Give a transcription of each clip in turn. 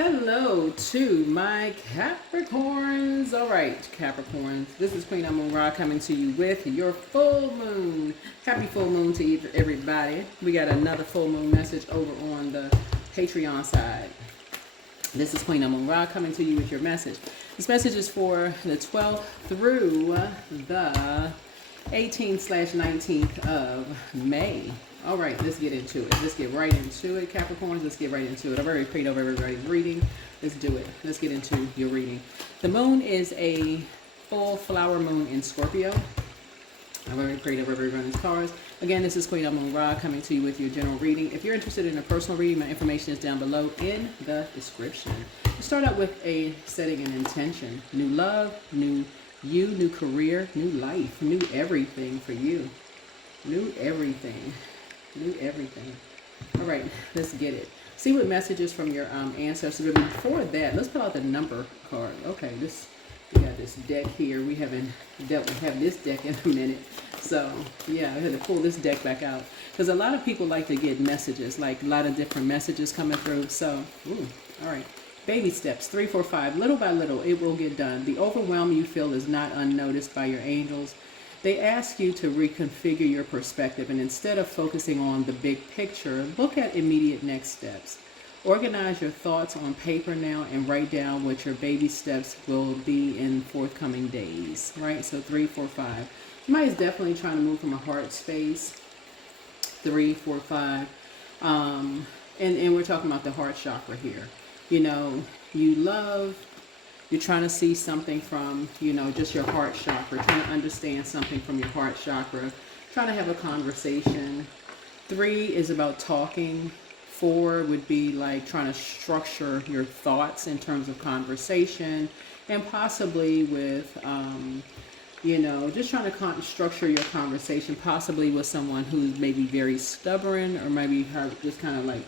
Hello to my Capricorns. All right, Capricorns. This is Queen Amun Ra coming to you with your full moon. Happy full moon to everybody. We got another full moon message over on the Patreon side. This is Queen Amun Ra coming to you with your message. This message is for the 12th through the 18/19th of May. All right, let's get into it. Let's get right into it, Capricorns. Let's get right into it. I've already prayed over everybody's reading. Let's do it. Let's get into your reading. The moon is a full flower moon in Scorpio. I've already prayed over everybody's cards. Again, this is Queen Amun Ra coming to you with your general reading. If you're interested in a personal reading, my information is down below in the description. We start out with a setting an intention. New love, new you, new career, new life, new everything for you. New everything. New everything. All right, let's get it. See what messages from your ancestors. But before that, let's pull out the number card. Okay, we got this deck here. We haven't dealt with having this deck in a minute. So yeah, I had to pull this deck back out because a lot of people like to get messages, like a lot of different messages coming through. So, all right. Baby steps, 3, 4, 5. Little by little, it will get done. The overwhelm you feel is not unnoticed by your angels. They ask you to reconfigure your perspective, and instead of focusing on the big picture, look at immediate next steps. Organize your thoughts on paper now and write down what your baby steps will be in forthcoming days, right? So 3, 4, 5. Somebody's definitely trying to move from a heart space. 3, 4, 5. And we're talking about the heart chakra here. You know, you're trying to see something from, just your heart chakra, trying to understand something from your heart chakra, trying to have a conversation. 3 is about talking. 4 would be like trying to structure your thoughts in terms of conversation, and possibly with, just trying to structure your conversation, possibly with someone who's maybe very stubborn, or maybe just kind of like,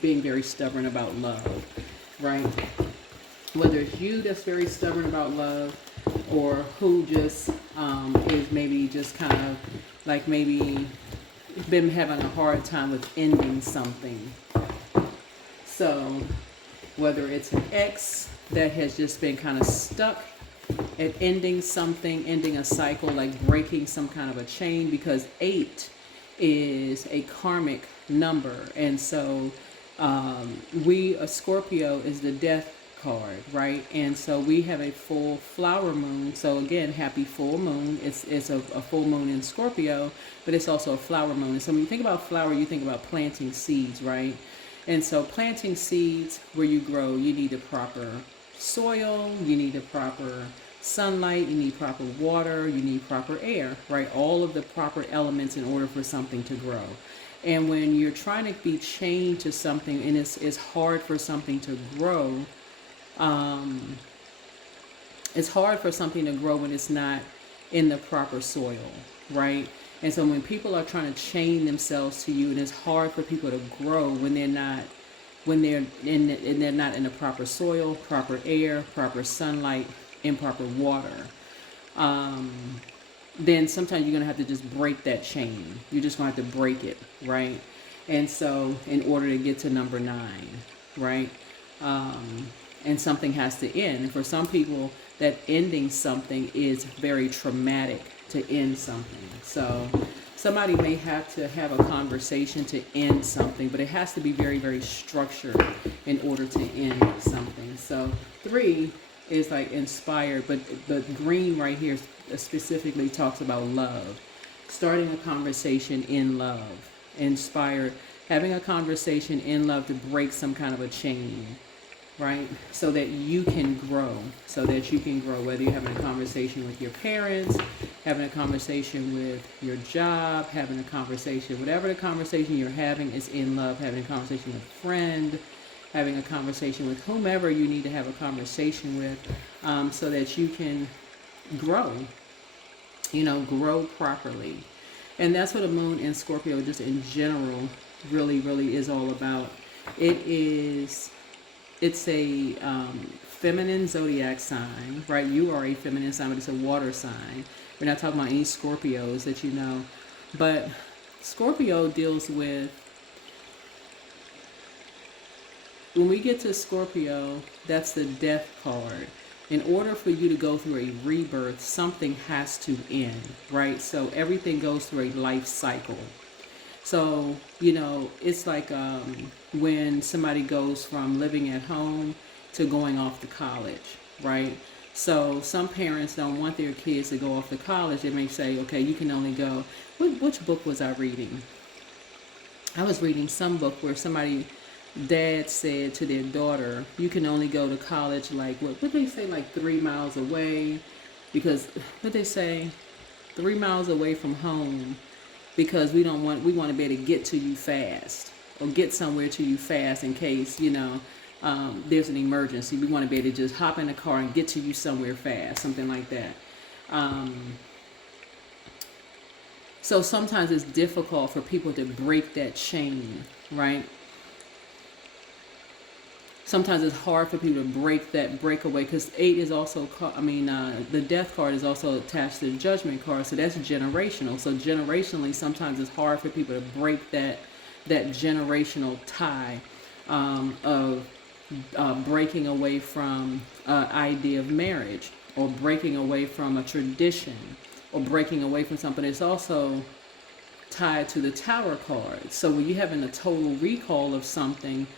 being very stubborn about love, right? Whether it's you that's very stubborn about love, or who just is maybe just kind of like maybe been having a hard time with ending something. So whether it's an ex that has just been kind of stuck at ending something, ending a cycle, like breaking some kind of a chain, because 8 is a karmic number. And so a Scorpio is the death card, right? And so we have a full flower moon. So again, happy full moon. It's a full moon in Scorpio, but it's also a flower moon. And so when you think about flower, you think about planting seeds, right? And so planting seeds where you grow, you need the proper soil, you need the proper sunlight, you need proper water, you need proper air, right? All of the proper elements in order for something to grow. And when you're trying to be chained to something, and it's hard for something to grow, it's hard for something to grow when it's not in the proper soil, right? And so when people are trying to chain themselves to you, and it's hard for people to grow when they're not in the proper soil, proper air, proper sunlight, and proper water, then sometimes you're going to have to just break that chain. You're just going to have to break it, right? And so in order to get to number 9, right? And something has to end. And for some people, that ending something is very traumatic to end something. So somebody may have to have a conversation to end something, but it has to be very, very structured in order to end something. So 3 is like inspired, but the green right here specifically talks about love. Starting a conversation in love. Inspired, having a conversation in love to break some kind of a chain, right? So that you can grow, whether you're having a conversation with your parents, having a conversation with your job, having a conversation, whatever the conversation you're having is in love, having a conversation with a friend, having a conversation with whomever you need to have a conversation with, so that you can grow, grow properly. And that's what a moon in Scorpio, just in general, really, really is all about. It's a feminine zodiac sign, right? You are a feminine sign, but it's a water sign. We're not talking about any Scorpios that you know. But Scorpio deals with When we get to Scorpio, that's the death card. In order for you to go through a rebirth, something has to end, right? So everything goes through a life cycle. So, it's like when somebody goes from living at home to going off to college, right? So some parents don't want their kids to go off to college. They may say, okay, you can only go. Which book was I reading? I was reading some book where dad said to their daughter, you can only go to college like, what they say, like 3 miles away, because, what they say, 3 miles away from home, because we want to be able to get to you fast, or get somewhere to you fast in case, there's an emergency. We want to be able to just hop in the car and get to you somewhere fast, something like that. So sometimes it's difficult for people to break that chain, right? Sometimes it's hard for people to break away, because 8 is also, the death card is also attached to the judgment card, so that's generational. So generationally, sometimes it's hard for people to break that generational tie of breaking away from idea of marriage, or breaking away from a tradition, or breaking away from something. It's also tied to the Tower card. So when you're having a total recall of something,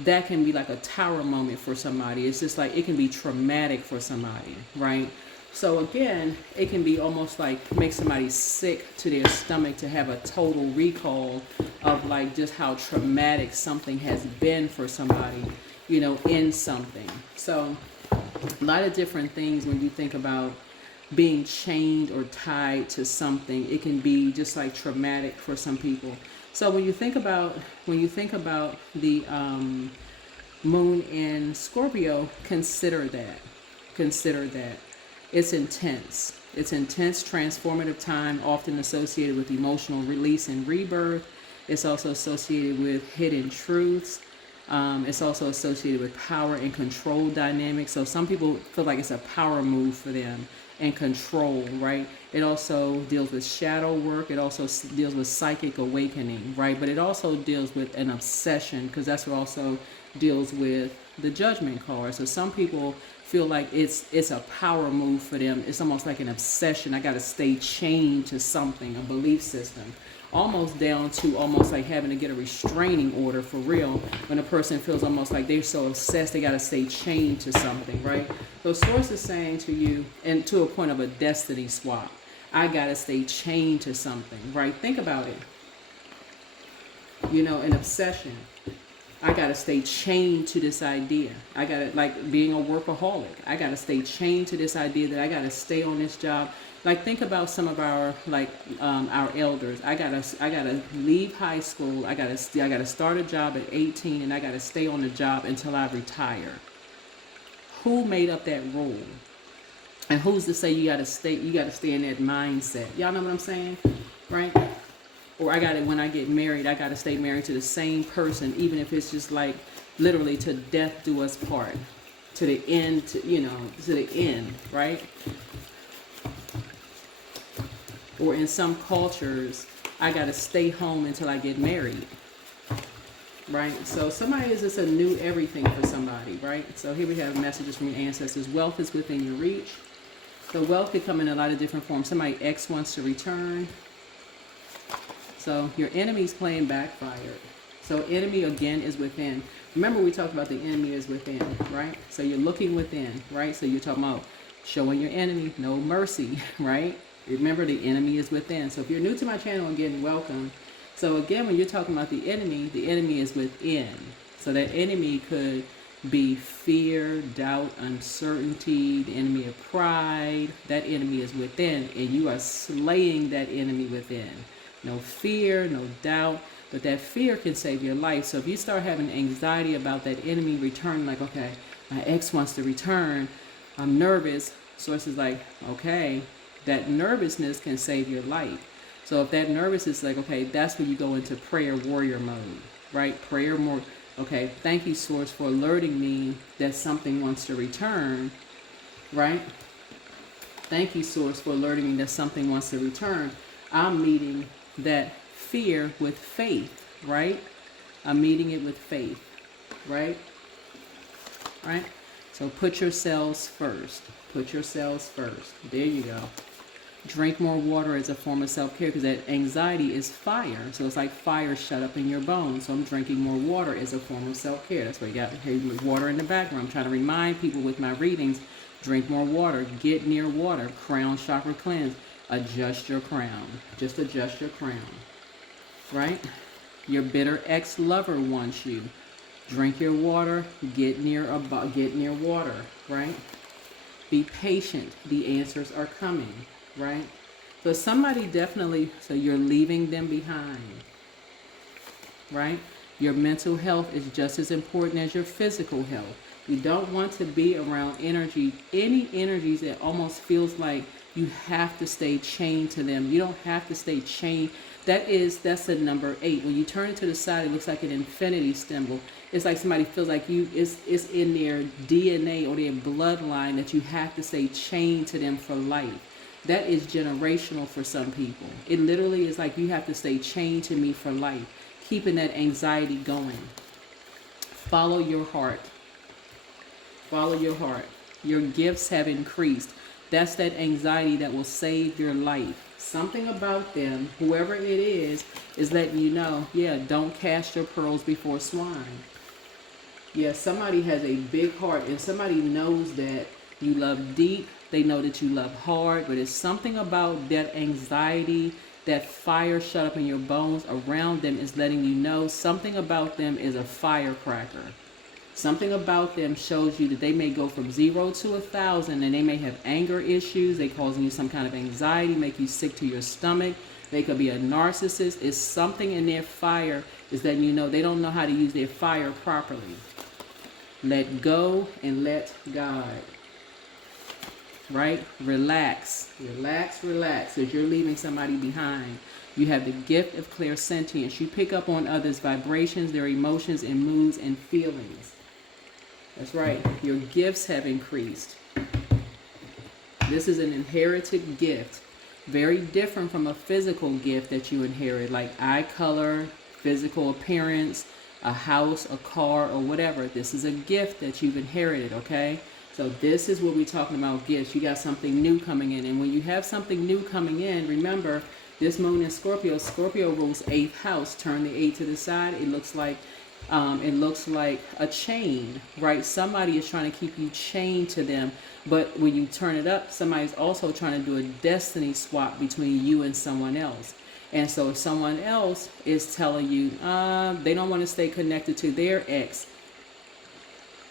that can be like a tower moment for somebody. It's just like, it can be traumatic for somebody, right? So again, it can be almost like make somebody sick to their stomach to have a total recall of like just how traumatic something has been for somebody, in something. So a lot of different things when you think about being chained or tied to something. It can be just like traumatic for some people. So when you think about the moon in Scorpio, consider that it's intense. It's intense, transformative time, often associated with emotional release and rebirth. It's also associated with hidden truths. It's also associated with power and control dynamics. So some people feel like it's a power move for them, and control, right? It also deals with shadow work. It also deals with psychic awakening, right? But it also deals with an obsession, because that's what also deals with the judgment card. So some people feel like it's a power move for them. It's almost like an obsession. I got to stay chained to something, a belief system, almost down to almost like having to get a restraining order for real, when a person feels almost like they're so obsessed they got to stay chained to something, right? So Source is saying to you, and to a point of a destiny swap, I got to stay chained to something, right? Think about it. An obsession. I got to stay chained to this idea. I got to, like being a workaholic, I got to stay chained to this idea that I got to stay on this job. Like, think about some of our, our elders. I gotta leave high school. I gotta start a job at 18, and I gotta stay on the job until I retire. Who made up that rule? And who's to say you gotta stay in that mindset? Y'all know what I'm saying, right? Or when I get married, I gotta stay married to the same person, even if it's just like literally to death do us part, to the end, to the end, right? Or in some cultures, I got to stay home until I get married, right? So somebody is just a new everything for somebody, right? So here we have messages from your ancestors. Wealth is within your reach. So wealth could come in a lot of different forms. Somebody X wants to return. So your enemy's playing backfired. So enemy, again, is within. Remember, we talked about the enemy is within, right? So you're looking within, right? So you're talking about showing your enemy no mercy, right? Remember, the enemy is within. So if you're new to my channel, again, welcome. So again, when you're talking about the enemy is within. So that enemy could be fear, doubt, uncertainty, the enemy of pride. That enemy is within, and you are slaying that enemy within. No fear, no doubt, but that fear can save your life. So if you start having anxiety about that enemy returning, like, okay, my ex wants to return, I'm nervous. Source is like, okay, that nervousness can save your life. So if that nervousness is like, okay, that's when you go into prayer warrior mode, right? Prayer more. Okay, thank you, Source, for alerting me that something wants to return, right? Thank you, Source, for alerting me that something wants to return. I'm meeting that fear with faith, right? I'm meeting it with faith, right? right? So put yourselves first. Put yourselves first. There you go. Drink more water as a form of self-care, because that anxiety is fire. So it's like fire shut up in your bones. So I'm drinking more water as a form of self-care. That's why you got water in the background. I'm trying to remind people with my readings, drink more water, get near water, crown chakra cleanse, adjust your crown. Just adjust your crown, right? Your bitter ex-lover wants you. Drink your water, get near water, right? Be patient. The answers are coming. Right? So somebody definitely, so you're leaving them behind, right? Your mental health is just as important as your physical health. You don't want to be around any energies that almost feels like you have to stay chained to them. You don't have to stay chained. That's the number 8. When you turn it to the side, it looks like an infinity symbol. It's like somebody feels like it's in their DNA or their bloodline that you have to stay chained to them for life. That is generational for some people. It literally is like you have to stay chained to me for life, keeping that anxiety going. Follow your heart. Follow your heart. Your gifts have increased. That's that anxiety that will save your life. Something about them, whoever it is letting you know, yeah, don't cast your pearls before swine. Yeah, somebody has a big heart, and somebody knows that you love deep. They know that you love hard, but it's something about that anxiety, that fire shut up in your bones around them is letting you know something about them is a firecracker. Something about them shows you that they may go from 0 to 1,000, and they may have anger issues. They causing you some kind of anxiety, make you sick to your stomach. They could be a narcissist. It's something in their fire is letting you know they don't know how to use their fire properly. Let go and let God. Right? Relax, because you're leaving somebody behind. You have the gift of clairsentience. You pick up on others' vibrations, their emotions and moods and feelings. That's right. Your gifts have increased. This is an inherited gift. Very different from a physical gift that you inherit, like eye color, physical appearance, a house, a car, or whatever. This is a gift that you've inherited, okay? So this is what we're talking about, gifts. You got something new coming in. And when you have something new coming in, remember, this moon in Scorpio, Scorpio rules 8th house. Turn the 8 to the side. It looks like a chain, right? Somebody is trying to keep you chained to them. But when you turn it up, somebody's also trying to do a destiny swap between you and someone else. And so if someone else is telling you they don't want to stay connected to their ex,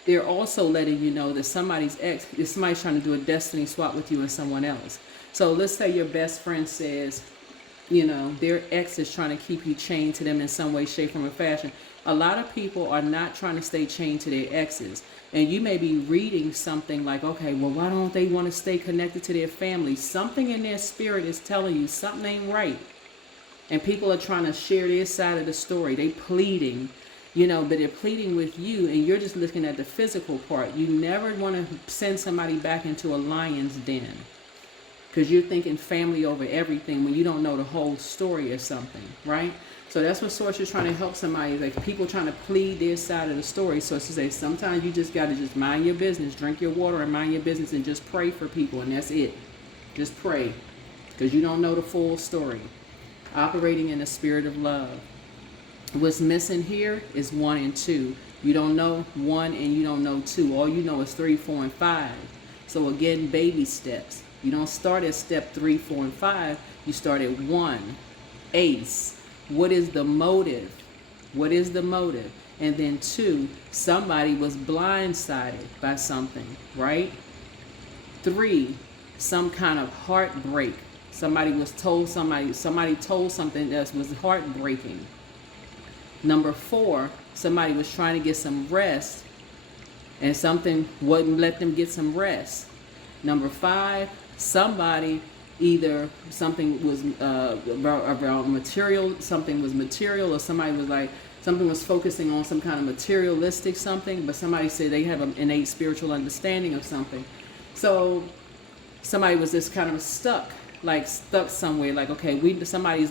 they're also letting you know that somebody's trying to do a destiny swap with you and someone else. So let's say your best friend says, their ex is trying to keep you chained to them in some way, shape, form, or fashion. A lot of people are not trying to stay chained to their exes. And you may be reading something like, okay, well, why don't they want to stay connected to their family? Something in their spirit is telling you something ain't right. And people are trying to share their side of the story. They pleading. But they're pleading with you, and you're just looking at the physical part. You never want to send somebody back into a lion's den because you're thinking family over everything when you don't know the whole story or something, right? So that's what Source is trying to help somebody, like people trying to plead their side of the story. So to say, sometimes you just got to just mind your business, drink your water and mind your business and just pray for people, and that's it. Just pray because you don't know the full story. Operating in the spirit of love. What's missing here is 1 and 2. You don't know 1 and you don't know 2. All you know is 3, 4, and 5. So again, baby steps. You don't start at step 3, 4, and 5. You start at 1. Ace. What is the motive? What is the motive? And then 2, somebody was blindsided by something, right? 3, some kind of heartbreak. Somebody told something that was heartbreaking. Number 4, somebody was trying to get some rest and something wouldn't let them get some rest. Number 5, somebody either something was about material, something was material, or somebody was like, something was focusing on some kind of materialistic something, but somebody said they have an innate spiritual understanding of something. So somebody was just kind of stuck like stuck somewhere. Like, okay, somebody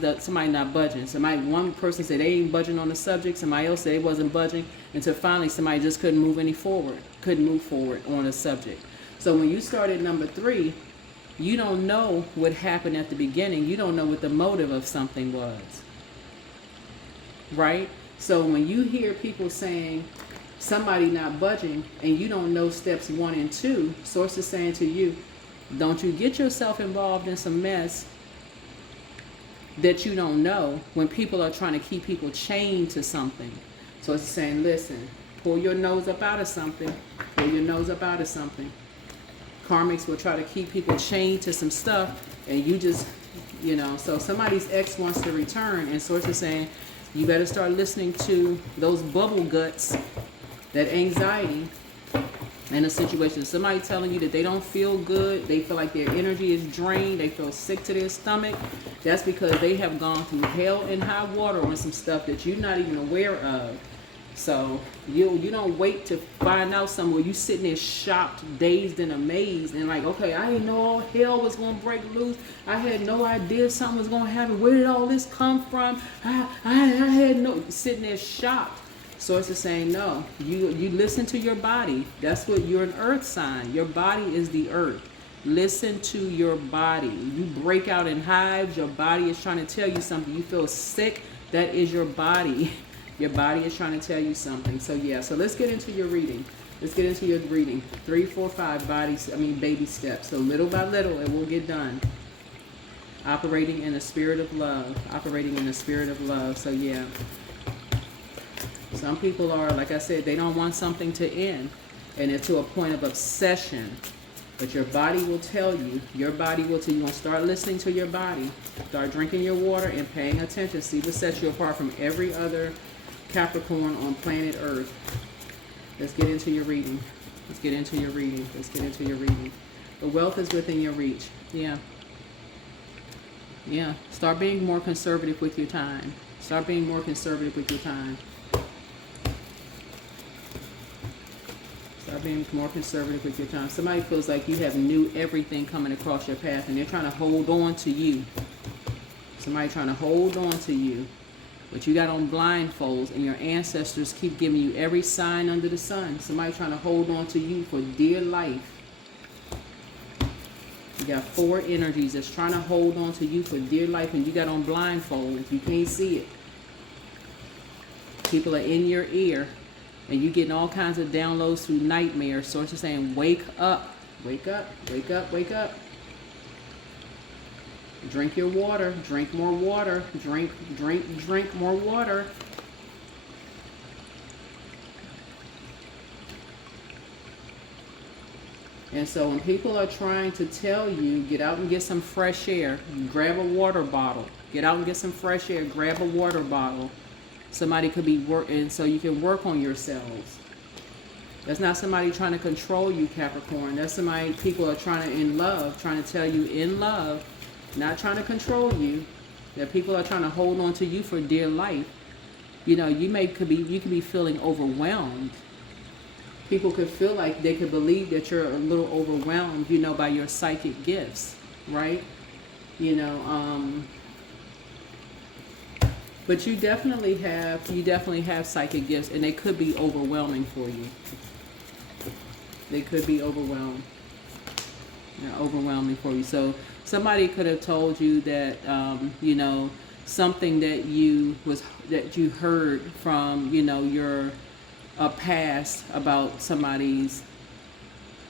not budging. One person said they ain't budging on the subject. Somebody else said they wasn't budging, until finally somebody just couldn't move forward on the subject. So when you start at number 3, you don't know what happened at the beginning. You don't know what the motive of something was, right? So when you hear people saying somebody not budging and you don't know steps 1 and 2, Source is saying to you, don't you get yourself involved in some mess that you don't know when people are trying to keep people chained to something. So it's saying, listen, pull your nose up out of something. Pull your nose up out of something. Karmics will try to keep people chained to some stuff, and you just, so somebody's ex wants to return, and Source is saying, you better start listening to those bubble guts, that anxiety in a situation. Somebody telling you that they don't feel good, they feel like their energy is drained, they feel sick to their stomach. That's because they have gone through hell and high water on some stuff that you're not even aware of. So you don't wait to find out somewhere. You sitting there shocked, dazed, and amazed, and like, okay, I didn't know all hell was gonna break loose. I had no idea something was gonna happen. Where did all this come from? I had no, sitting there shocked. Source is saying, no, you listen to your body. That's what, you're an earth sign. Your body is the earth. Listen to your body. You break out in hives. Your body is trying to tell you something. You feel sick. That is your body. Your body is trying to tell you something. So yeah, so let's get into your reading. Let's get into your reading. 3, 4, 5 baby steps. So little by little, it will get done. Operating in the spirit of love. Operating in the spirit of love. So yeah. Some people are, like I said, they don't want something to end, and they're to a point of obsession. But your body will tell you. Your body will tell you. You want to start listening to your body. Start drinking your water and paying attention. See what sets you apart from every other Capricorn on planet Earth. Let's get into your reading. Let's get into your reading. Let's get into your reading. The wealth is within your reach. Yeah. Yeah. Start being more conservative with your time. Start being more conservative with your time. Start being more conservative with your time. Somebody feels like you have new everything coming across your path, and they're trying to hold on to you. Somebody trying to hold on to you. But you got on blindfolds, and your ancestors keep giving you every sign under the sun. Somebody trying to hold on to you for dear life. You got 4 energies that's trying to hold on to you for dear life, and you got on blindfolds. You can't see it. People are in your ear, and you're getting all kinds of downloads through nightmares. Source is saying, wake up, wake up, wake up, wake up. Drink your water. Drink more water. Drink more water. And so when people are trying to tell you, get out and get some fresh air, grab a water bottle. Get out and get some fresh air, grab a water bottle. Somebody could be working, so you can work on yourselves. That's not somebody trying to control you, Capricorn. That's somebody, people are trying to, in love, trying to tell you in love, not trying to control you, that people are trying to hold on to you for dear life. You know, you could be feeling overwhelmed. People could feel like they could believe that you're a little overwhelmed, you know, by your psychic gifts, right? You know, but you definitely have psychic gifts, and they could be overwhelming for you. They could be overwhelming for you. So somebody could have told you that, you know, something that you heard from, you know, your past about somebody's,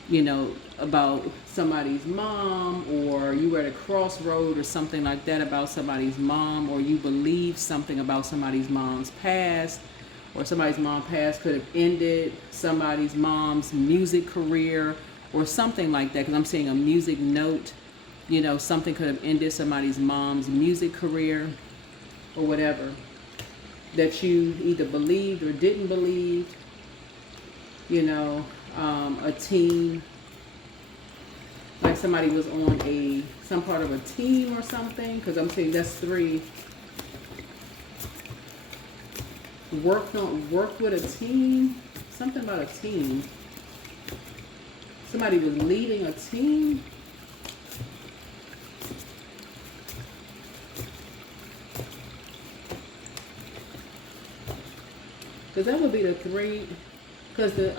you know, about somebody's mom, or you were at a crossroad or something like that about somebody's mom, or you believe something about somebody's mom's past, or somebody's mom's past could have ended somebody's mom's music career or something like that, because I'm seeing a music note. You know, something could have ended somebody's mom's music career or whatever that you either believed or didn't believe. You know, a team, like somebody was on some part of a team or something, because I'm saying that's 3. Worked with a team, something about a team. Somebody was leading a team. Because that would be the 3. Because the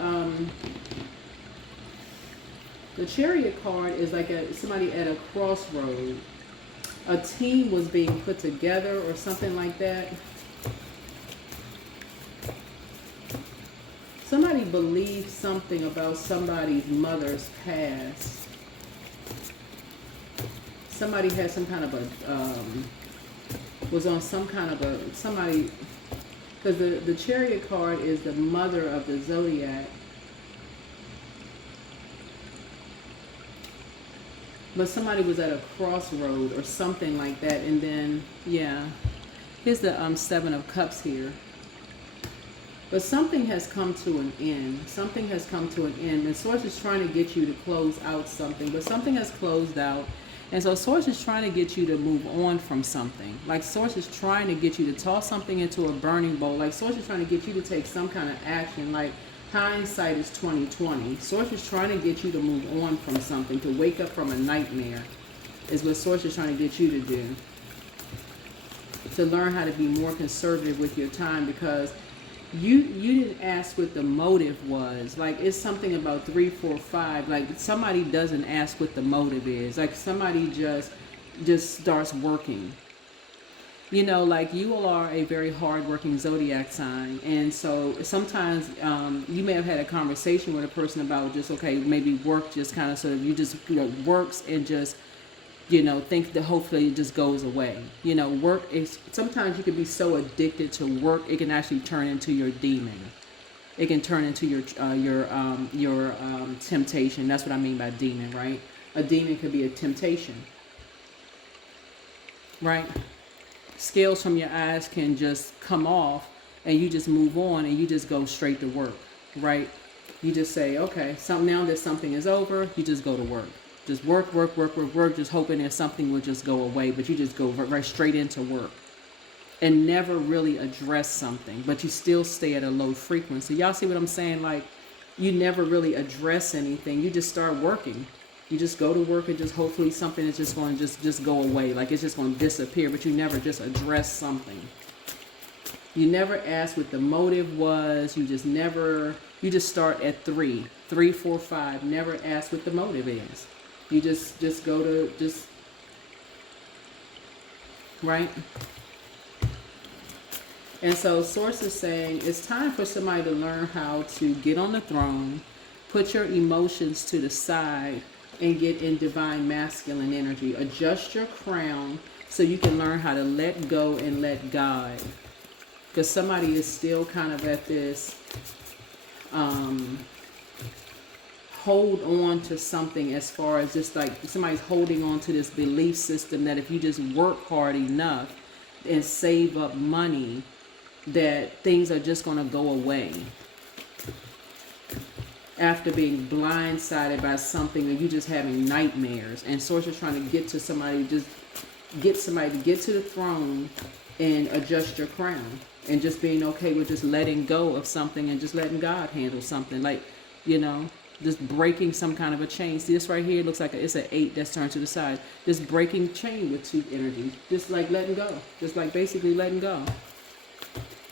Chariot card is like somebody at a crossroad. A team was being put together or something like that. Somebody believed something about somebody's mother's past. Somebody had some kind of a, was on some kind of a, somebody, because the Chariot card is the mother of the zodiac. But somebody was at a crossroad or something like that. And then, yeah, here's the 7 of Cups here. But something has come to an end. Something has come to an end. And Source is trying to get you to close out something. But something has closed out. And so Source is trying to get you to move on from something. Like Source is trying to get you to toss something into a burning bowl. Like Source is trying to get you to take some kind of action. Like hindsight is 20/20. Source is trying to get you to move on from something, to wake up from a nightmare, is what Source is trying to get you to do. To learn how to be more conservative with your time, because you didn't ask what the motive was. Like it's something about 3, 4, 5. Like somebody doesn't ask what the motive is. Like somebody just starts working. You know, like you all are a very hard-working zodiac sign, and so sometimes you may have had a conversation with a person about just, okay, maybe work just kind of sort of, you just, you know, works and just, you know, think that hopefully it just goes away. You know, work is, sometimes you can be so addicted to work, it can actually turn into your demon. It can turn into your temptation. That's what I mean by demon, right? A demon could be a temptation, right? Scales from your eyes can just come off and you just move on and you just go straight to work, right? You just say, okay, now that something is over, you just go to work. Just work, just hoping that something will just go away, but you just go right straight into work and never really address something, but you still stay at a low frequency. Y'all see what I'm saying? Like you never really address anything. You just start working. You just go to work and just hopefully something is just going to just go away. Like it's just going to disappear, but you never just address something. You never ask what the motive was. You just start at 3, 4, 5. Never ask what the motive is. You just go to, right? And so Source is saying it's time for somebody to learn how to get on the throne, put your emotions to the side, and get in divine masculine energy. Adjust your crown so you can learn how to let go and let God. Because somebody is still kind of at this hold on to something, as far as just like somebody's holding on to this belief system that if you just work hard enough and save up money, that things are just going to go away. After being blindsided by something, and you just having nightmares. And Source is trying to get to somebody, just get somebody to get to the throne and adjust your crown. And just being okay with just letting go of something and just letting God handle something. Like, you know, just breaking some kind of a chain. See, this right here looks like it's an 8 that's turned to the side. Just breaking chain with 2 energies. Just like letting go. Just like basically letting go.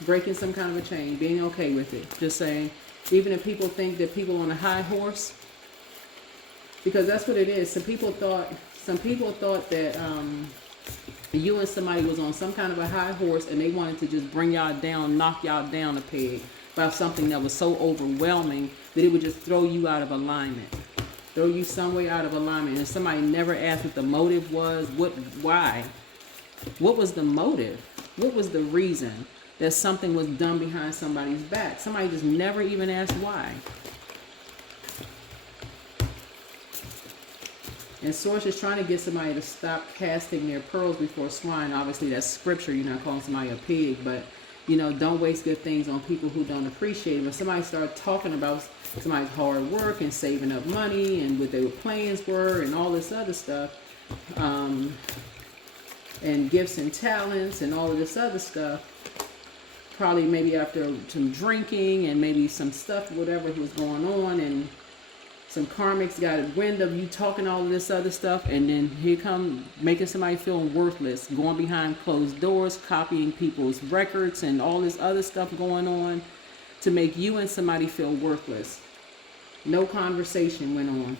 Breaking some kind of a chain. Being okay with it. Just saying, even if people think that people on a high horse, because that's what it is. Some people thought that you and somebody was on some kind of a high horse and they wanted to just bring y'all down, knock y'all down a peg by something that was so overwhelming that it would just throw you out of alignment. Throw you some way out of alignment. And somebody never asked what the motive was. Why? What was the motive? What was the reason that something was done behind somebody's back? Somebody just never even asked why. And Source is trying to get somebody to stop casting their pearls before swine. Obviously, that's scripture. You're not calling somebody a pig, but, you know, don't waste good things on people who don't appreciate it. When somebody starts talking about somebody's hard work and saving up money and what their plans were and all this other stuff, and gifts and talents and all of this other stuff, probably maybe after some drinking and maybe some stuff, whatever was going on, and some karmics got a wind of you talking all of this other stuff, and then here come making somebody feel worthless, going behind closed doors, copying people's records and all this other stuff going on. to make you and somebody feel worthless. No conversation went on.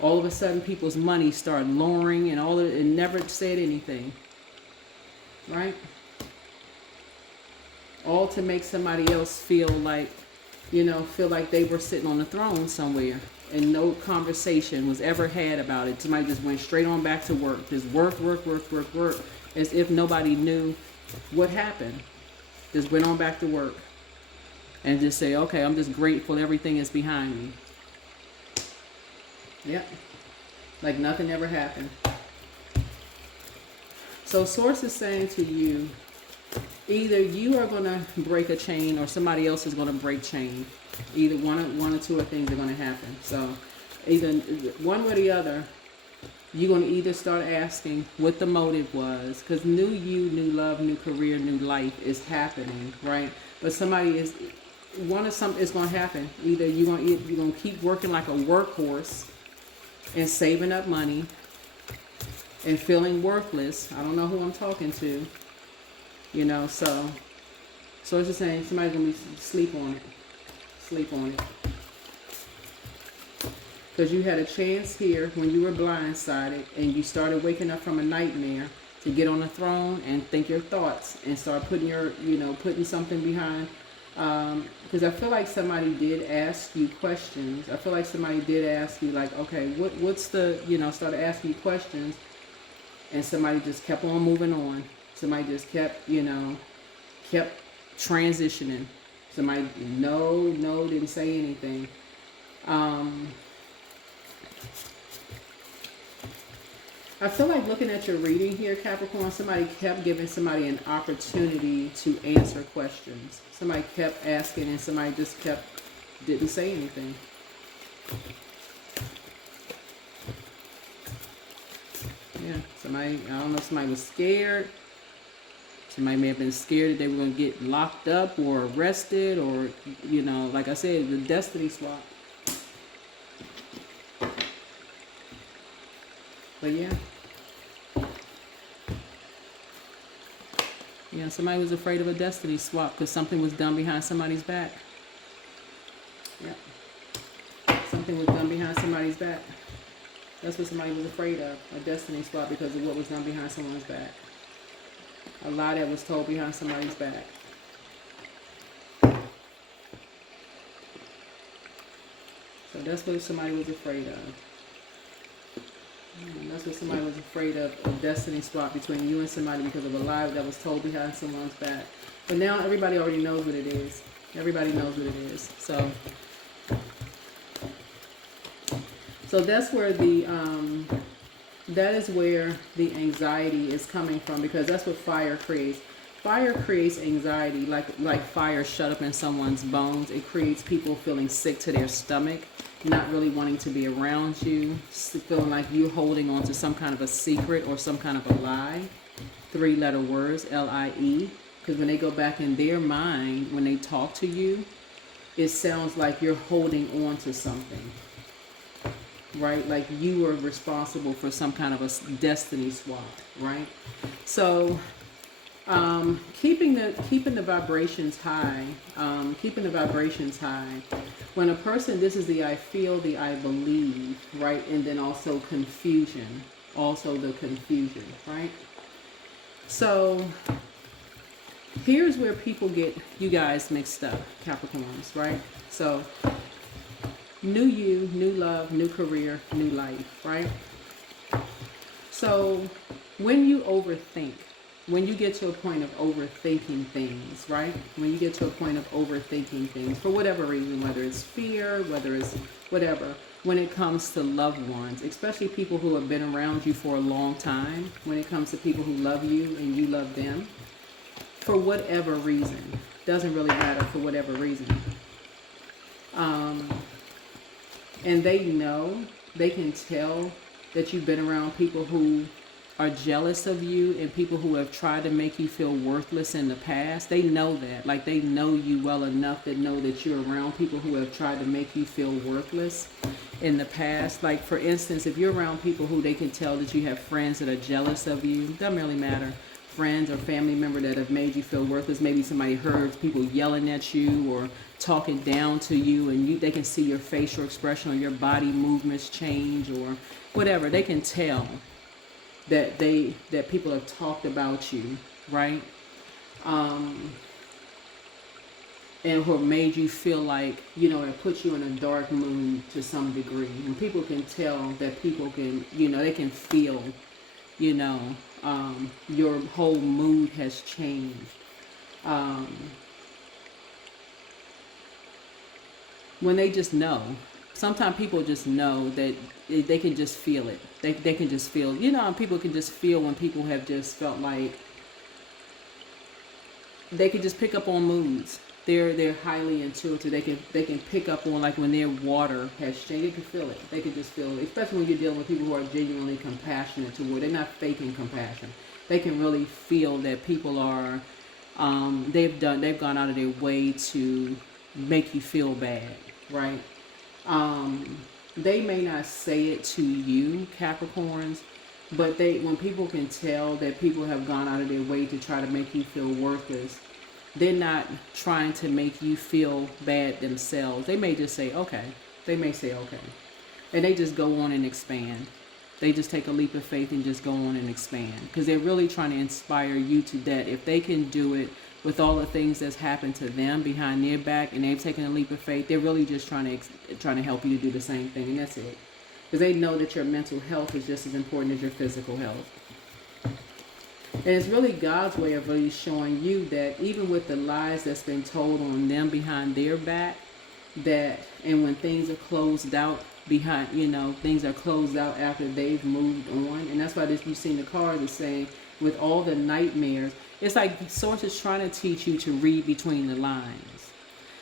All of a sudden, people's money started lowering, and never said anything. Right? All to make somebody else feel like, feel like they were sitting on a throne somewhere, and no conversation was ever had about it. Somebody just went straight on back to work. Just work, as if nobody knew what happened. Just went on back to work. And just say, okay, I'm just grateful everything is behind me. Yep. Like nothing ever happened. So Source is saying to you, either you are going to break a chain or somebody else is going to break chain. Either one or two of things are going to happen. So either one way or the other, you're going to either start asking what the motive was, because new you, new love, new career, new life is happening, right? But somebody is, it's going to happen. Either you're going to keep working like a workhorse and saving up money and feeling worthless. I don't know who I'm talking to, so it's just saying somebody's going to be sleep on it. Because you had a chance here when you were blindsided and you started waking up from a nightmare to get on the throne and think your thoughts and start putting putting something behind. Because I feel like somebody did ask you questions. I feel like somebody did ask you, like, okay, what's the, started asking you questions, and somebody just kept on moving on. Somebody just kept transitioning. Somebody, no, didn't say anything. I feel like looking at your reading here, Capricorn, somebody kept giving somebody an opportunity to answer questions. Somebody kept asking and somebody just didn't say anything. Yeah, I don't know if somebody was scared. Somebody may have been scared that they were going to get locked up or arrested, or, like I said, the destiny swap. But yeah, somebody was afraid of a destiny swap because something was done behind somebody's back. Yeah, something was done behind somebody's back. That's what somebody was afraid of, a destiny swap, because of what was done behind someone's back. A lie that was told behind somebody's back. So that's what somebody was afraid of. That's what somebody was afraid of, a destiny swap between you and somebody because of a lie that was told behind someone's back. But now everybody already knows what it is. Everybody knows what it is. So that's where that is where the anxiety is coming from, because that's what fire creates. Fire creates anxiety, like fire shut up in someone's bones. It creates people feeling sick to their stomach, not really wanting to be around you, feeling like you're holding on to some kind of a secret or some kind of a lie. 3-letter words, L-I-E. Because when they go back in their mind, when they talk to you, it sounds like you're holding on to something. Right? Like you are responsible for some kind of a destiny swap, right? So keeping the vibrations high, when a person, this is the I feel, the I believe, right? And then also the confusion, right? So here's where people get you guys mixed up, Capricorns, right? So new you, new love, new career, new life, right? So when you overthink, when you get to a point of overthinking things, right? When you get to a point of overthinking things, for whatever reason, whether it's fear, whether it's whatever, when it comes to loved ones, especially people who have been around you for a long time, when it comes to people who love you and you love them, for whatever reason, doesn't really matter, for whatever reason. And they know, they can tell that you've been around people who are jealous of you and people who have tried to make you feel worthless in the past. They know that. Like, they know you well enough to know that you're around people who have tried to make you feel worthless in the past. Like, for instance, if you're around people who they can tell that you have friends that are jealous of you, doesn't really matter. friends or family member that have made you feel worthless. Maybe somebody heard people yelling at you or talking down to you, and they can see your facial expression or your body movements change or whatever. They can tell that people have talked about you, right? And who made you feel like, it put you in a dark mood to some degree. And people can tell that people can, they can feel, your whole mood has changed. When they just know. Sometimes people just know that they can just feel it. They can just feel, people can just feel when people have just felt like they can just pick up on moods. They're highly intuitive. They can pick up on, like, when their water has changed. They can feel it. They can just feel it. Especially when you're dealing with people who are genuinely compassionate toward. They're not faking compassion. They can really feel that people are. They've gone out of their way to make you feel bad, right? They may not say it to you, Capricorns, but when people can tell that people have gone out of their way to try to make you feel worthless, they're not trying to make you feel bad themselves. They may just say, okay. They may say, okay. And they just go on and expand. They just take a leap of faith and just go on and expand. Because they're really trying to inspire you to that. If they can do it with all the things that's happened to them behind their back and they've taken a leap of faith, they're really just trying to help you to do the same thing. And that's it. Because they know that your mental health is just as important as your physical health. And it's really God's way of really showing you that even with the lies that's been told on them behind their back, and when things are closed out behind, things are closed out after they've moved on. And that's why you've seen the cards are saying, with all the nightmares, it's like Source is trying to teach you to read between the lines.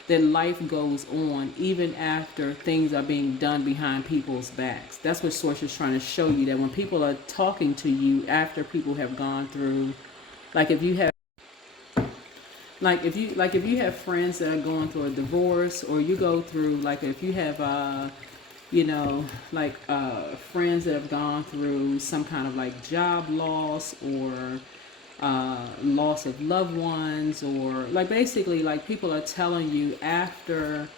That life goes on even after things are being done behind people's backs. That's what Source is trying to show you, that when people are talking to you after people have gone through, if you have friends that are going through a divorce, or you go through, if you have friends that have gone through some kind of job loss or loss of loved ones, or basically people are telling you after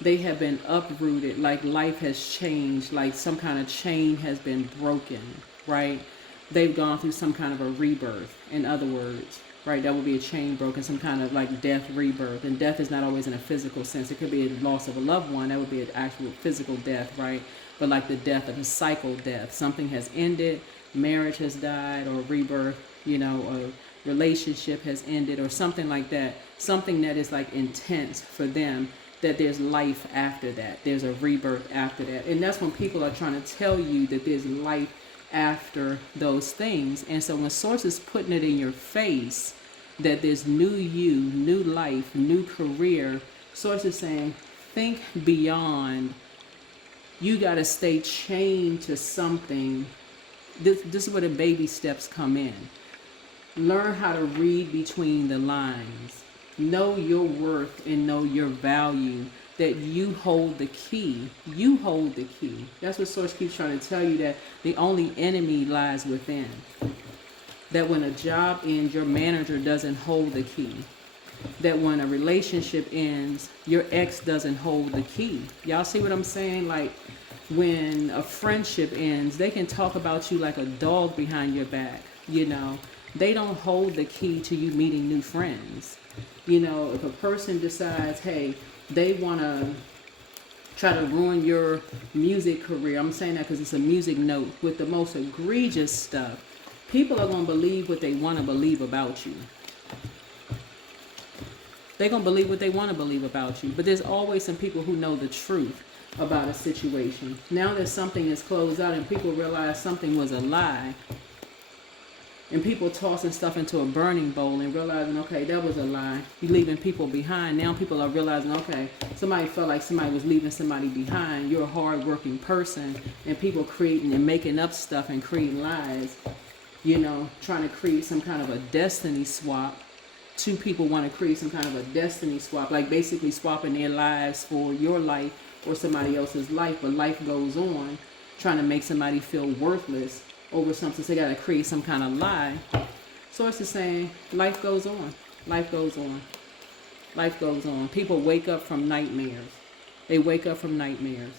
they have been uprooted, life has changed, some kind of chain has been broken, right? They've gone through some kind of a rebirth, in other words, right? That would be a chain broken, some kind of death, rebirth. And death is not always in a physical sense. It could be a loss of a loved one. That would be an actual physical death, right? But the death of a cycle death. Something has ended, marriage has died, or rebirth, a relationship has ended, or something like that. Something that is intense for them, that there's life after that. There's a rebirth after that. And that's when people are trying to tell you that there's life after those things. And so when Source is putting it in your face that there's new you, new life, new career, Source is saying, think beyond. You got to stay chained to something. This is where the baby steps come in. Learn how to read between the lines. Know your worth and know your value. That you hold the key. You hold the key. That's what Source keeps trying to tell you, that the only enemy lies within. That when a job ends, your manager doesn't hold the key. That when a relationship ends, your ex doesn't hold the key. Y'all see what I'm saying? When a friendship ends, they can talk about you like a dog behind your back. They don't hold the key to you meeting new friends. If a person decides, hey, they want to try to ruin your music career. I'm saying that because it's a music note with the most egregious stuff. People are going to believe what they want to believe about you. They're going to believe what they want to believe about you. But there's always some people who know the truth about a situation. Now that something is closed out and people realize something was a lie, and people tossing stuff into a burning bowl and realizing, okay, that was a lie. You're leaving people behind. Now people are realizing, okay, somebody felt like somebody was leaving somebody behind. You're a hard-working person, and people creating and making up stuff and creating lies, trying to create some kind of a destiny swap. Two people want to create some kind of a destiny swap, basically swapping their lives for your life or somebody else's life. But life goes on, trying to make somebody feel worthless over something. So they got to create some kind of lie Source is saying life goes on. Life goes on. Life goes on. People wake up from nightmares. They wake up from nightmares.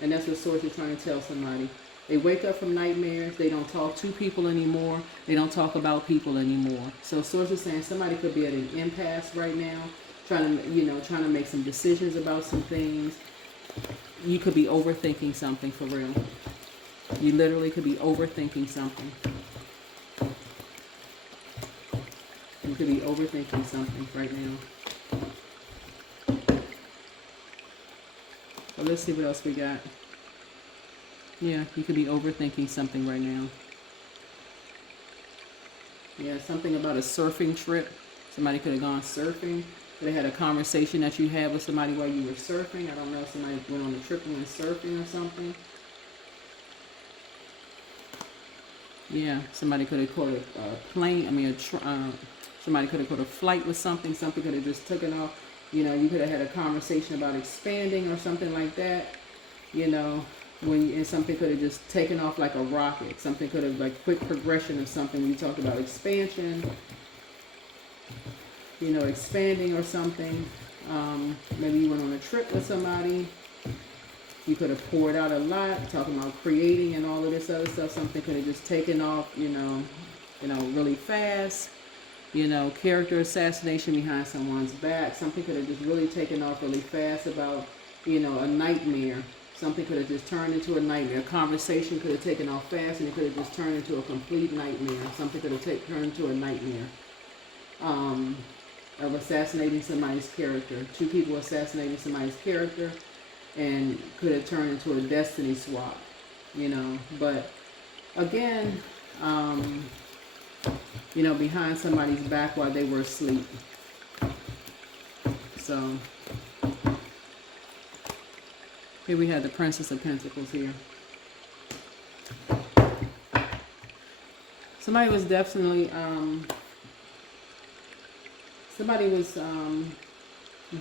And that's what Source is trying to tell somebody. They wake up from nightmares. They don't talk to people anymore. They don't talk about people anymore. So Source is saying somebody could be at an impasse right now, trying to make some decisions about some things. You could be overthinking something for real. You literally could be overthinking something. You could be overthinking something right now. So let's see what else we got. Yeah, you could be overthinking something right now. Yeah, something about a surfing trip. Somebody could have gone surfing. They had a conversation that you had with somebody while you were surfing. I don't know, somebody went on a trip and went surfing or something. Yeah, somebody could have caught a plane. Somebody could have caught a flight with something. Something could have just taken off. You know, you could have had a conversation about expanding or something like that. You know, and something could have just taken off like a rocket. Something could have, like, quick progression of something. When you talked about expansion, you know, expanding or something. Maybe you went on a trip with somebody. You could have poured out a lot, talking about creating and all of this other stuff. Something could have just taken off, you know, really fast. You know, character assassination behind someone's back. Something could have just really taken off really fast about, you know, a nightmare. Something could have just turned into a nightmare. A conversation could have taken off fast and it could have just turned into a complete nightmare. Something could have turned into a nightmare of assassinating somebody's character. Two people assassinating somebody's character and could have turned into a destiny swap, you know. But again, you know, behind somebody's back while they were asleep. So here we have the Princess of Pentacles here. Somebody was definitely,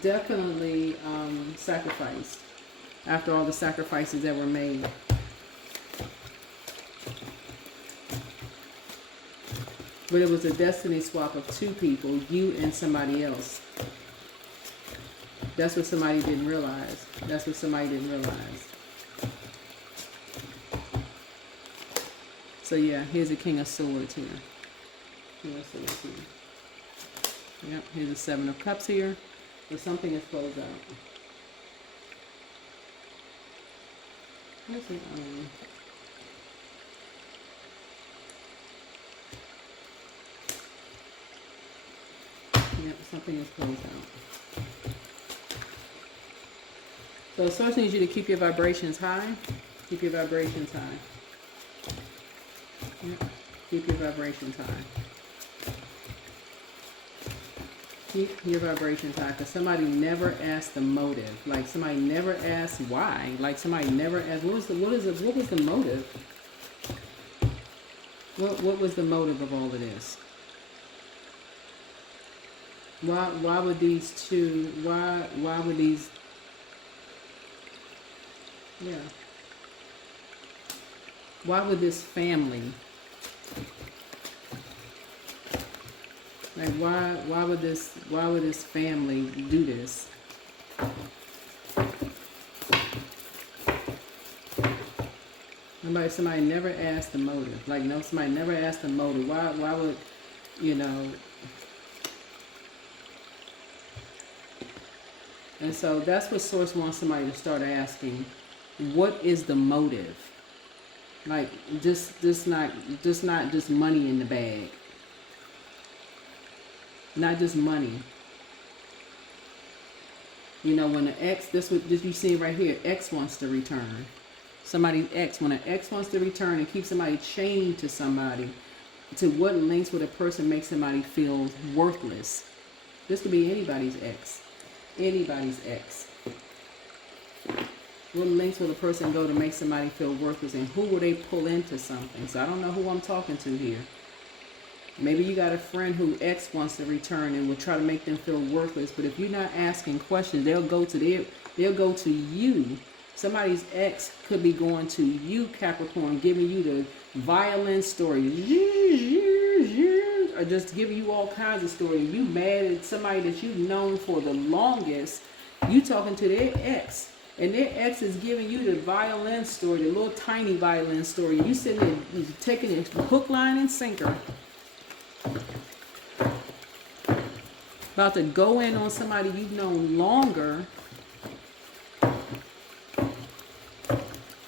definitely sacrificed after all the sacrifices that were made. But it was a destiny swap of two people, you and somebody else. That's what somebody didn't realize. That's what somebody didn't realize. So yeah, here's the King of Swords here. King of Swords here. Yep, here's the Seven of Cups here. So something is closed out. What's it? Yep, something is closed out. So Source needs you to keep your vibrations high. Keep your vibrations high. Yep, keep your vibrations high. Keep your vibrations high, because somebody never asked the motive. Like, somebody never asked why. Like, somebody never asked, what was the motive? What was the motive of all of this? Why would these two, why would these, yeah. Why would this family, like, why would this family do this? Somebody never asked the motive. Like, no, somebody never asked the motive. Why would, you know? And so that's what Source wants somebody to start asking. What is the motive? Like, just not just money in the bag. Not just money. You know, when an ex, this you see right here, ex wants to return. Somebody's ex, when an ex wants to return and keep somebody chained to somebody, to what lengths would a person make somebody feel worthless? This could be anybody's ex. Anybody's ex. What lengths will a person go to make somebody feel worthless, and who will they pull into something? So I don't know who I'm talking to here. Maybe you got a friend who ex wants to return and will try to make them feel worthless, but if you're not asking questions, they'll go to you. Somebody's ex could be going to you, Capricorn, giving you the violin story. years, or just giving you all kinds of stories. You mad at somebody that you've known for the longest. You talking to their ex, and their ex is giving you the violin story, the little tiny violin story. You sitting there taking it hook, line, and sinker. About to go in on somebody you've known longer.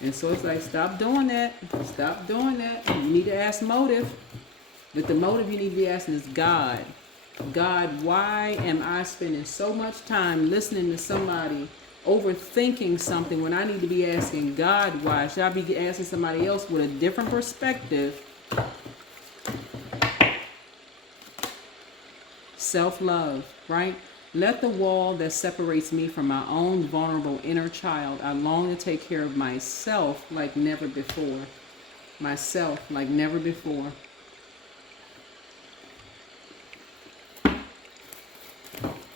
And so it's like, stop doing that. Stop doing that. You need to ask motive. But the motive you need to be asking is God. God, why am I spending so much time listening to somebody, overthinking something, when I need to be asking God why? Should I be asking somebody else with a different perspective? Self-love, right? Let the wall that separates me from my own vulnerable inner child. I long to take care of myself like never before. Myself like never before.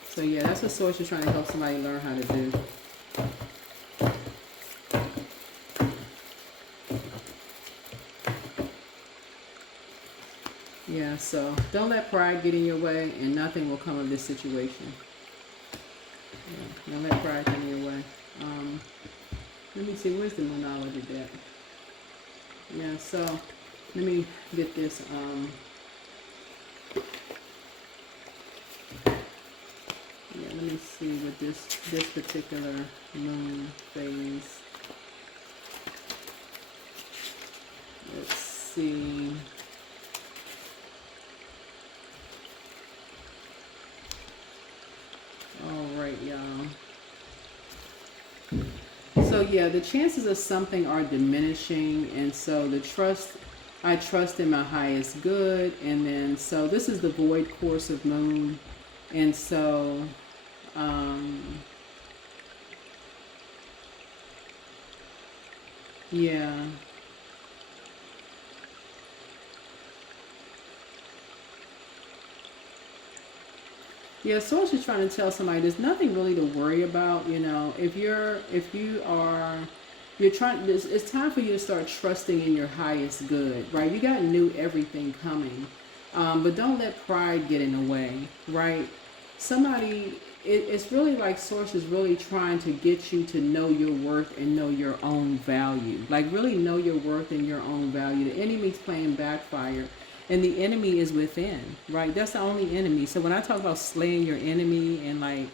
So yeah, that's what Source is trying to help somebody learn how to do. Yeah, so don't let pride get in your way, and nothing will come of this situation. Yeah, don't let pride get in your way. Let me see, where's the monology at? Yeah, so let me get this. Yeah, let me see what this particular moon phase. Let's see. All right, y'all. So yeah, the chances of something are diminishing, and so I trust in my highest good, and then so this is the void course of moon, and so yeah. Yeah, so I was just trying to tell somebody there's nothing really to worry about, you know. If you're trying, it's time for you to start trusting in your highest good, right? You got new everything coming, but don't let pride get in the way, right? It's really like Source is really trying to get you to know your worth and know your own value. Like really know your worth and your own value. The enemy's playing backfire. And the enemy is within, right? That's the only enemy. So when I talk about slaying your enemy, and like,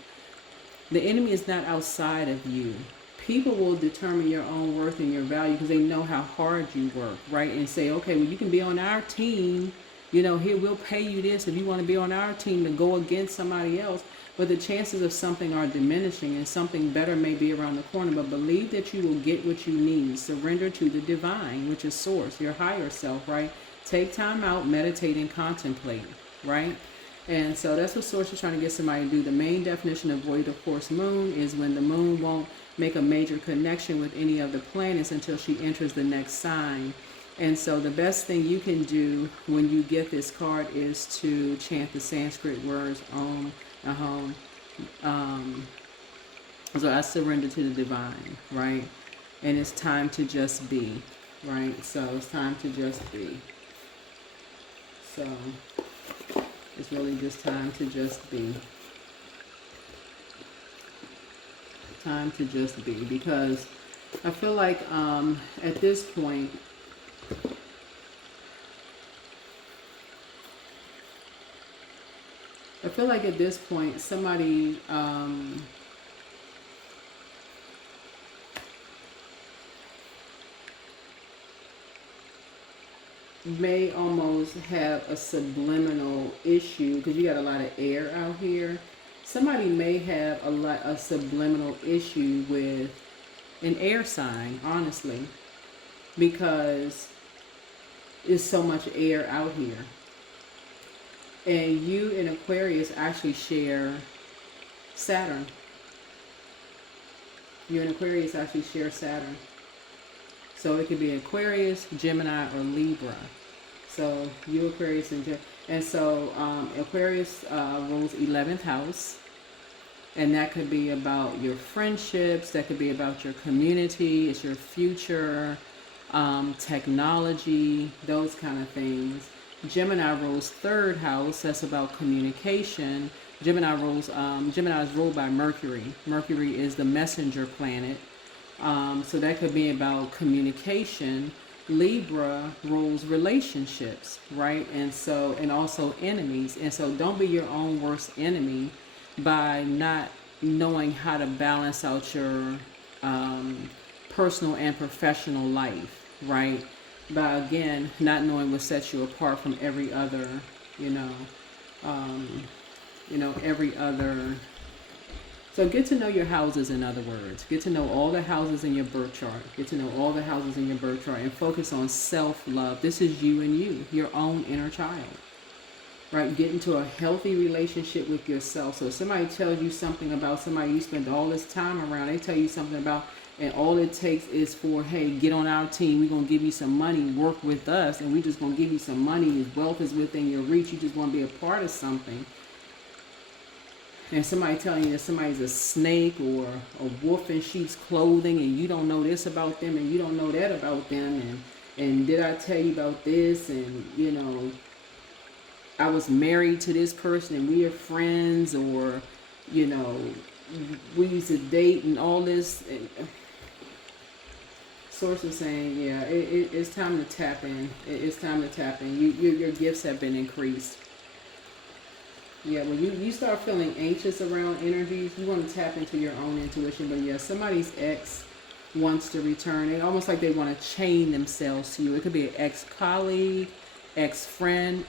the enemy is not outside of you. People will determine your own worth and your value because they know how hard you work, right? And say, okay, well, you can be on our team. You know, here, we'll pay you this if you want to be on our team to go against somebody else. But the chances of something are diminishing, and something better may be around the corner. But believe that you will get what you need. Surrender to the divine, which is Source, your higher self, right? Take time out, meditate, and contemplate, right? And so that's what Source is trying to get somebody to do. The main definition of void of course moon is when the moon won't make a major connection with any of the planets until she enters the next sign. And so the best thing you can do when you get this card is to chant the Sanskrit words Om, Ahom. So I surrender to the divine, right? And it's time to just be, right? So it's time to just be. So it's really just time to just be. Time to just be, because I feel like at this point, somebody may almost have a subliminal issue, because you got a lot of air out here. Somebody may have a subliminal issue with an air sign, honestly, because there's so much air out here. And you and Aquarius actually share Saturn. You and Aquarius actually share Saturn. So it could be Aquarius, Gemini, or Libra. So you, Aquarius, and Gemini. And so Aquarius rules 11th house. And that could be about your friendships. That could be about your community. It's your future, technology, those kind of things. Gemini rules third house. That's about communication. Gemini is ruled by Mercury. Mercury is the messenger planet. So that could be about communication. Libra rules relationships, right? And also enemies. And so don't be your own worst enemy by not knowing how to balance out your personal and professional life, right? By again not knowing what sets you apart from every other, every other. So get to know your houses, in other words. Get to know all the houses in your birth chart. Get to know all the houses in your birth chart and focus on self-love. This is you and you, your own inner child, right? Get into a healthy relationship with yourself. So if somebody tells you something about somebody you spend all this time around, they tell you something about, and all it takes is for, hey, get on our team. We're going to give you some money, work with us, and we're just going to give you some money. His wealth is within your reach. You just want to be a part of something. And somebody telling you that somebody's a snake or a wolf in sheep's clothing, and you don't know this about them and you don't know that about them, and did I tell you about this, and I was married to this person and we are friends, or we used to date and all this. Source is saying, yeah, it's time to tap in. It's time to tap in. Your gifts have been increased. Yeah, when you start feeling anxious around energies, you want to tap into your own intuition. But yeah, somebody's ex wants to return. It's almost like they want to chain themselves to you. It could be an ex-colleague, ex-friend,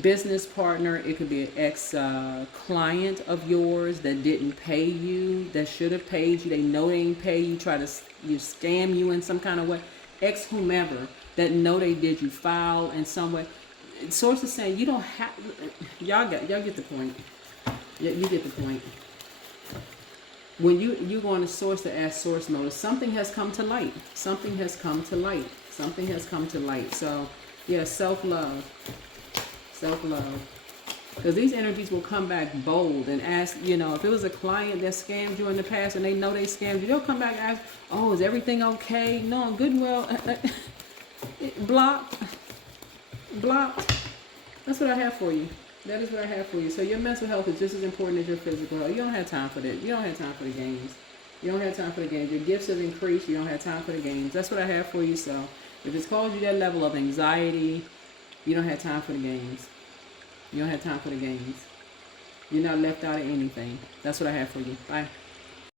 business partner. It could be an ex-client of yours that didn't pay you, that should have paid you. They know they ain't pay you, try to scam you in some kind of way. Ex-whomever that know they did you foul in some way. Source is saying you don't have. Y'all get the point. You get the point. When you go on to source to ask source mode, something has come to light. Something has come to light. Something has come to light. So yeah, self-love. Self-love. Because these energies will come back bold and ask, if it was a client that scammed you in the past and they know they scammed you, they'll come back and ask, oh, is everything okay? No, I'm good and well. Blocked. That's what I have for you. That is what I have for you. So your mental health is just as important as your physical health. You don't have time for that. You don't have time for the games. You don't have time for the games. Your gifts have increased. You don't have time for the games. That's what I have for you. So if it's caused you that level of anxiety, you don't have time for the games. You don't have time for the games. You're not left out of anything. That's what I have for you. Bye.